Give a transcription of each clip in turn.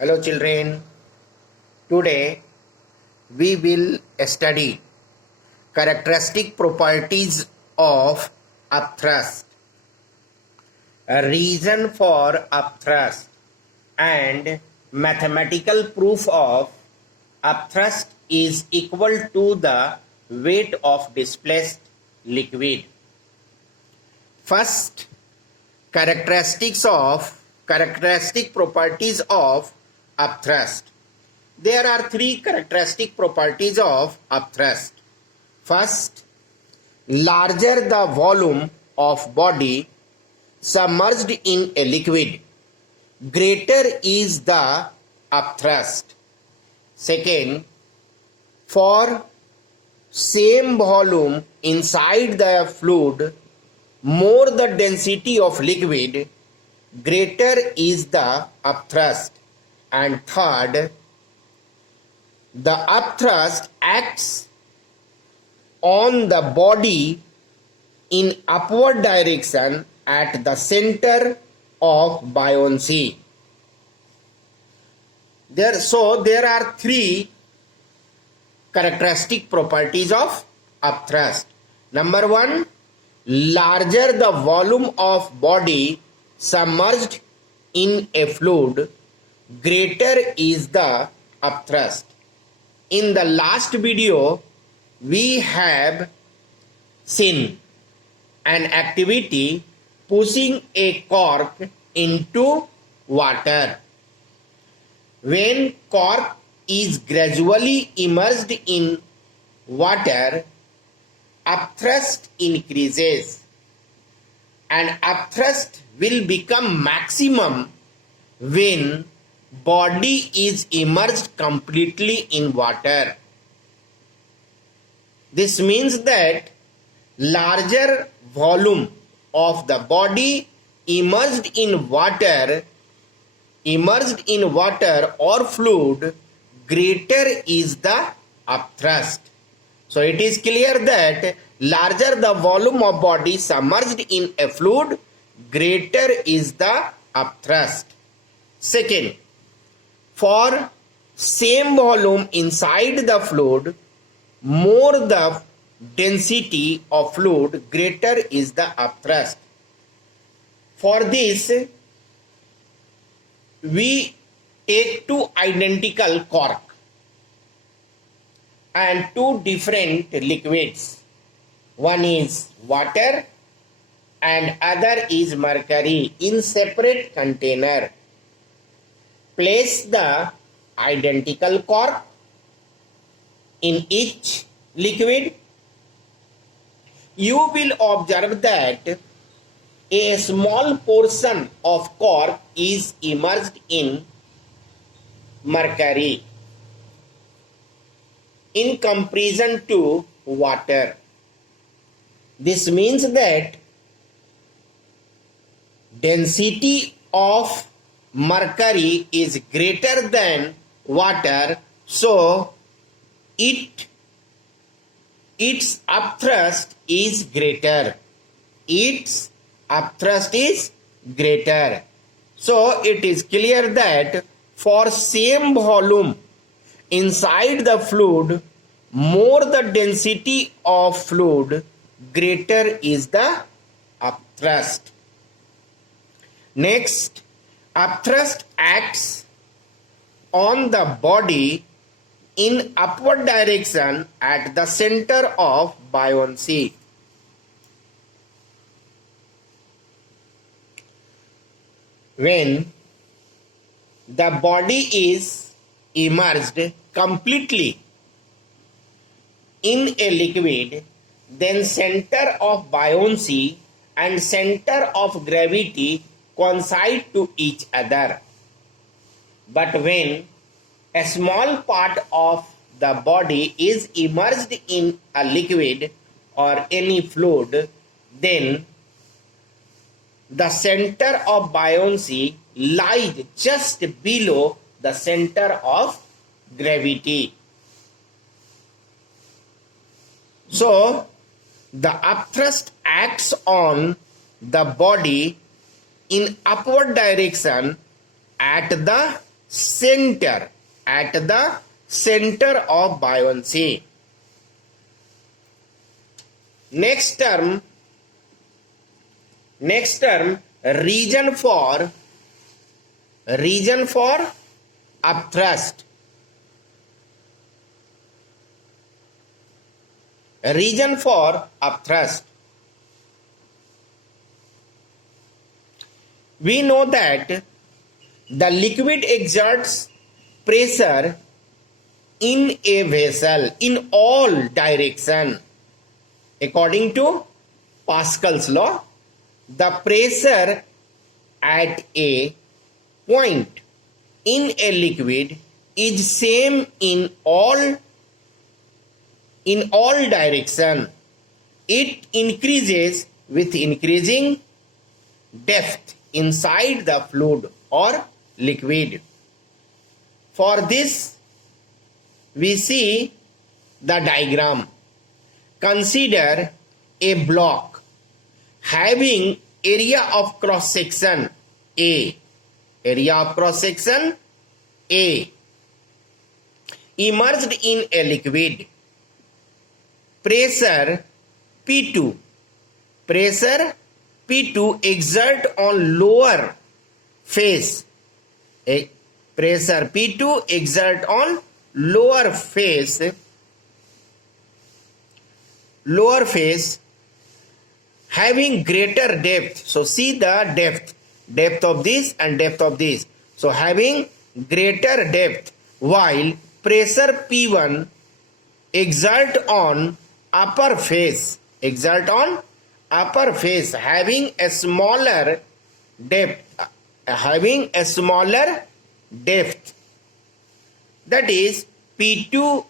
Hello children, today we will study characteristic properties of upthrust, a reason for upthrust and mathematical proof of upthrust is equal to the weight of displaced liquid. First, characteristic properties of upthrust. There are three characteristic properties of upthrust. First, larger the volume of body submerged in a liquid, greater is the upthrust. Second, for same volume inside the fluid, more the density of liquid, greater is the upthrust. And third, the upthrust acts on the body in upward direction at the center of buoyancy. There are three characteristic properties of upthrust. Number one, larger the volume of body submerged in a fluid, greater is the upthrust. In the last video, we have seen an activity pushing a cork into water. When cork is gradually immersed in water, upthrust increases, and upthrust will become maximum when body is immersed completely in water. This means that larger volume of the body immersed in water or fluid, greater is the upthrust. So it is clear that larger the volume of body submerged in a fluid, greater is the upthrust. Second, for same volume inside the fluid, more the density of fluid, greater is the upthrust. For this, we take two identical cork and two different liquids. One is water and other is mercury in separate container. Place the identical cork in each liquid. You will observe that a small portion of cork is immersed in mercury in comparison to water. This means that density of mercury is greater than water, so its upthrust is greater. Its upthrust is greater. So it is clear that for same volume inside the fluid, more the density of fluid, greater is the upthrust. Next, upthrust acts on the body in upward direction at the center of buoyancy. When the body is immersed completely in a liquid, then center of buoyancy and center of gravity coincide to each other. But when a small part of the body is immersed in a liquid or any fluid, then the center of buoyancy lies just below the center of gravity. So, the upthrust acts on the body in upward direction at the center, at the center of buoyancy. Next term, region for upthrust. Region for upthrust. We know that the liquid exerts pressure in a vessel in all direction. According to Pascal's law, the pressure at a point in a liquid is same in all direction. It increases with increasing depth inside the fluid or liquid. For this, we see the diagram. Consider a block having area of cross section A. Area of cross section A. Immersed in a liquid. Pressure P2. Pressure P2 exert on lower face. Pressure P2 exert on lower face having greater depth. So see the depth of this and depth of this. So having greater depth, while pressure P1 exert on upper face having a smaller depth. That is P2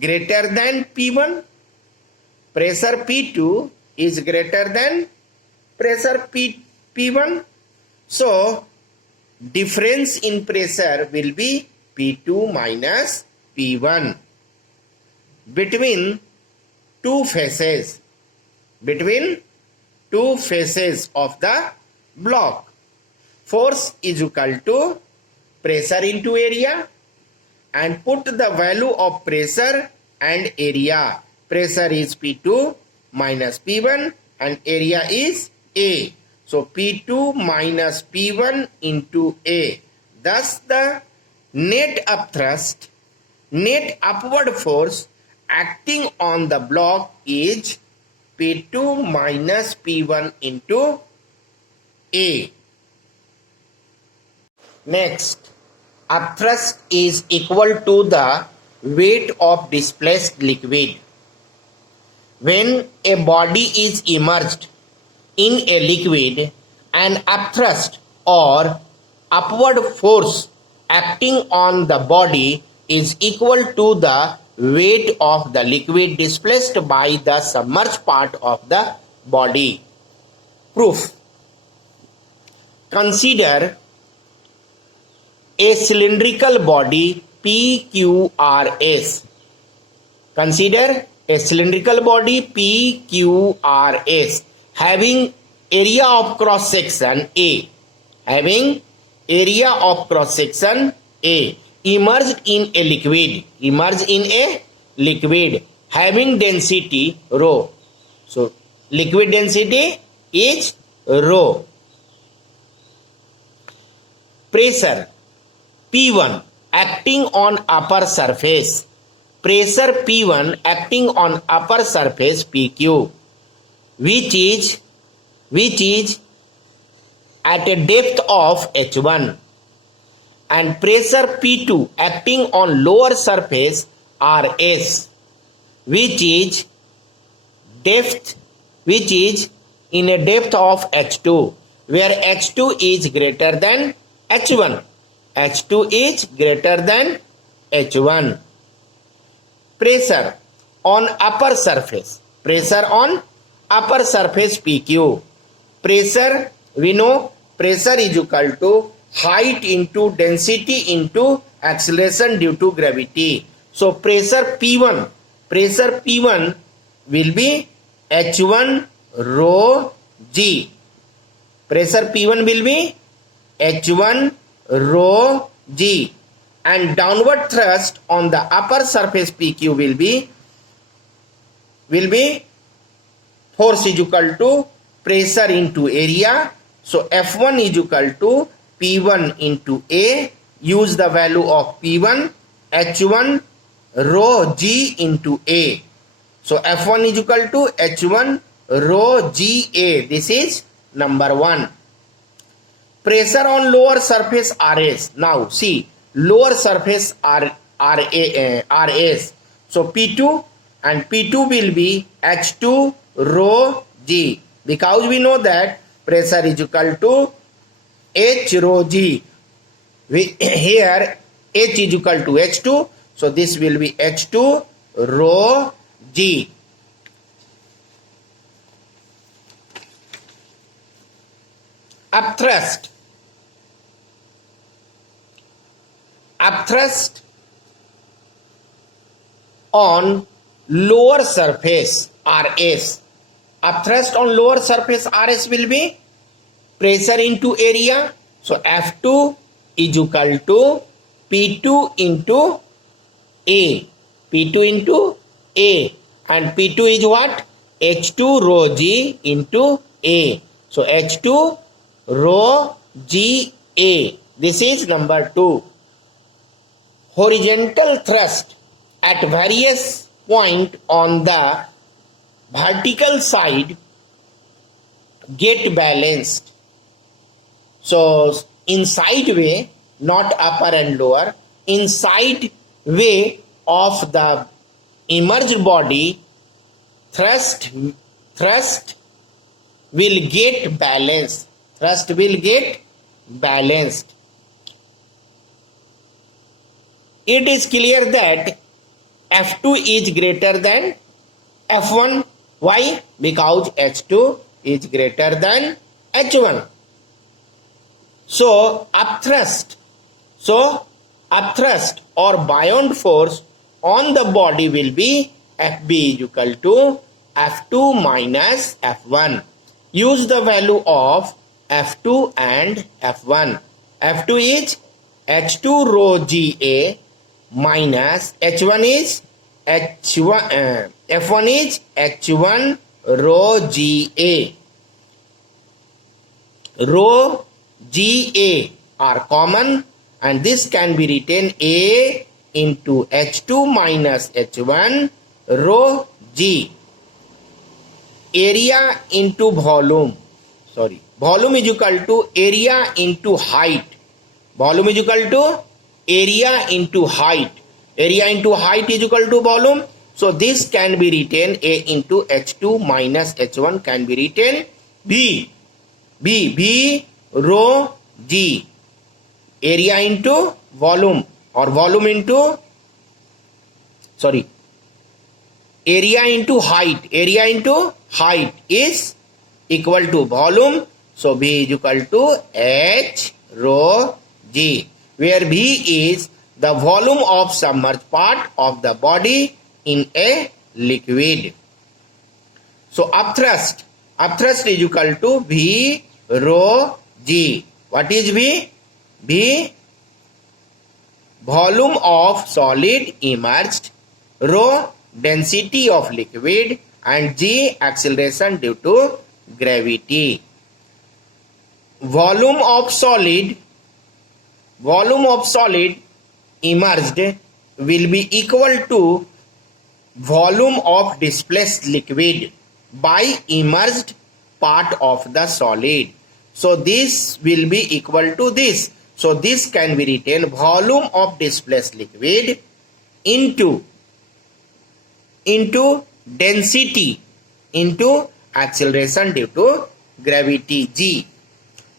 greater than P1. Pressure P2 is greater than pressure P1. So difference in pressure will be P2 minus P1 between two faces of the block. Force is equal to pressure into area, and put the value of pressure and area. Pressure is P2 minus P1 and area is A. So P2 minus P1 into A. Thus the net upward force acting on the block is P2 minus P1 into A. Next, upthrust is equal to the weight of displaced liquid. When a body is immersed in a liquid, an upthrust or upward force acting on the body is equal to the weight of the liquid displaced by the submerged part of the body. Proof. Consider a cylindrical body PQRS. Consider a cylindrical body PQRS having area of cross section A. Having area of cross section A. Immersed in a liquid having density rho. So liquid density is rho. Pressure P1 acting on upper surface. Pressure P1 acting on upper surface PQ, which is at a depth of H1, and pressure P2 acting on lower surface RS, which is in a depth of H2, where H2 is greater than H1. H2 is greater than H1. Pressure on upper surface. Pressure on upper surface PQ. Pressure, we know pressure is equal to height into density into acceleration due to gravity. So pressure P1 will be H1 rho G. Pressure P1 will be H1 rho G, and downward thrust on the upper surface PQ will be force is equal to pressure into area. So F1 is equal to P1 into A. Use the value of P1, H1 rho G into A. So F1 is equal to H1 rho G A. This is number 1. Pressure on lower surface RS. Now see, lower surface RS. So P2 and P2 will be H2 rho G, because we know that pressure is equal to H rho G. Here H is equal to H2, so this will be H2 rho G. Upthrust on lower surface RS. Upthrust on lower surface RS will be pressure into area. So F2 is equal to P2 into A. P2 into A. And P2 is what? H2 rho G into A. So H2 rho G A. This is number 2. Horizontal thrust at various points on the vertical side get balanced. So inside way, not upper and lower, inside way of the emerged body, thrust will get balanced. Thrust will get balanced. It is clear that F2 is greater than F1. Why? Because H2 is greater than H1. So upthrust or buoyant force on the body will be FB is equal to F2 minus F1. Use the value of F2 and F1. F2 is H2 rho GA minus H1 is F1 is H1 rho GA. Rho GA are common, and this can be written A into H2 minus H1 rho G. Area into volume. Volume is equal to area into height. Volume is equal to area into height. Area into height is equal to volume. So this can be written A into H2 minus H1 can be written B rho G. Area into volume, or volume into area into height. Area into height is equal to volume. So B is equal to H rho G, where B is the volume of submerged part of the body in a liquid. So upthrust is equal to V rho G. What is V? V, volume of solid emerged, rho, density of liquid, and G, acceleration due to gravity. Volume of solid emerged will be equal to volume of displaced liquid by emerged part of the solid. So this will be equal to this. So this can be written volume of displaced liquid into density into acceleration due to gravity G.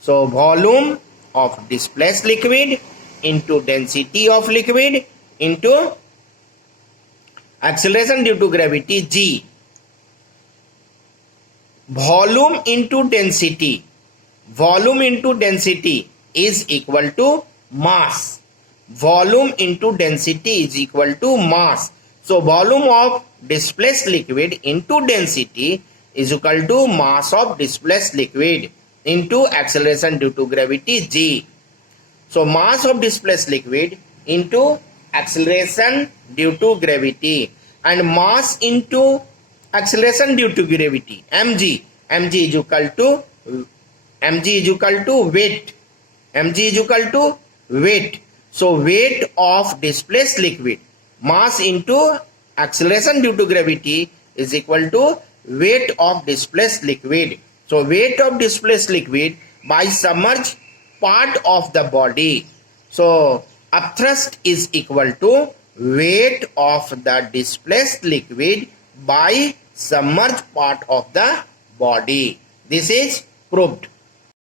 So volume of displaced liquid into density of liquid into acceleration due to gravity G. Volume into density is equal to mass. Volume into density is equal to mass. So volume of displaced liquid into density is equal to mass of displaced liquid into acceleration due to gravity G. So mass of displaced liquid into acceleration due to gravity, and mass into acceleration due to gravity, mg is equal to weight. Mg is equal to weight. So weight of displaced liquid, mass into acceleration due to gravity is equal to weight of displaced liquid. So weight of displaced liquid by submerged part of the body. So upthrust is equal to weight of the displaced liquid by submerged part of the body. This is proved.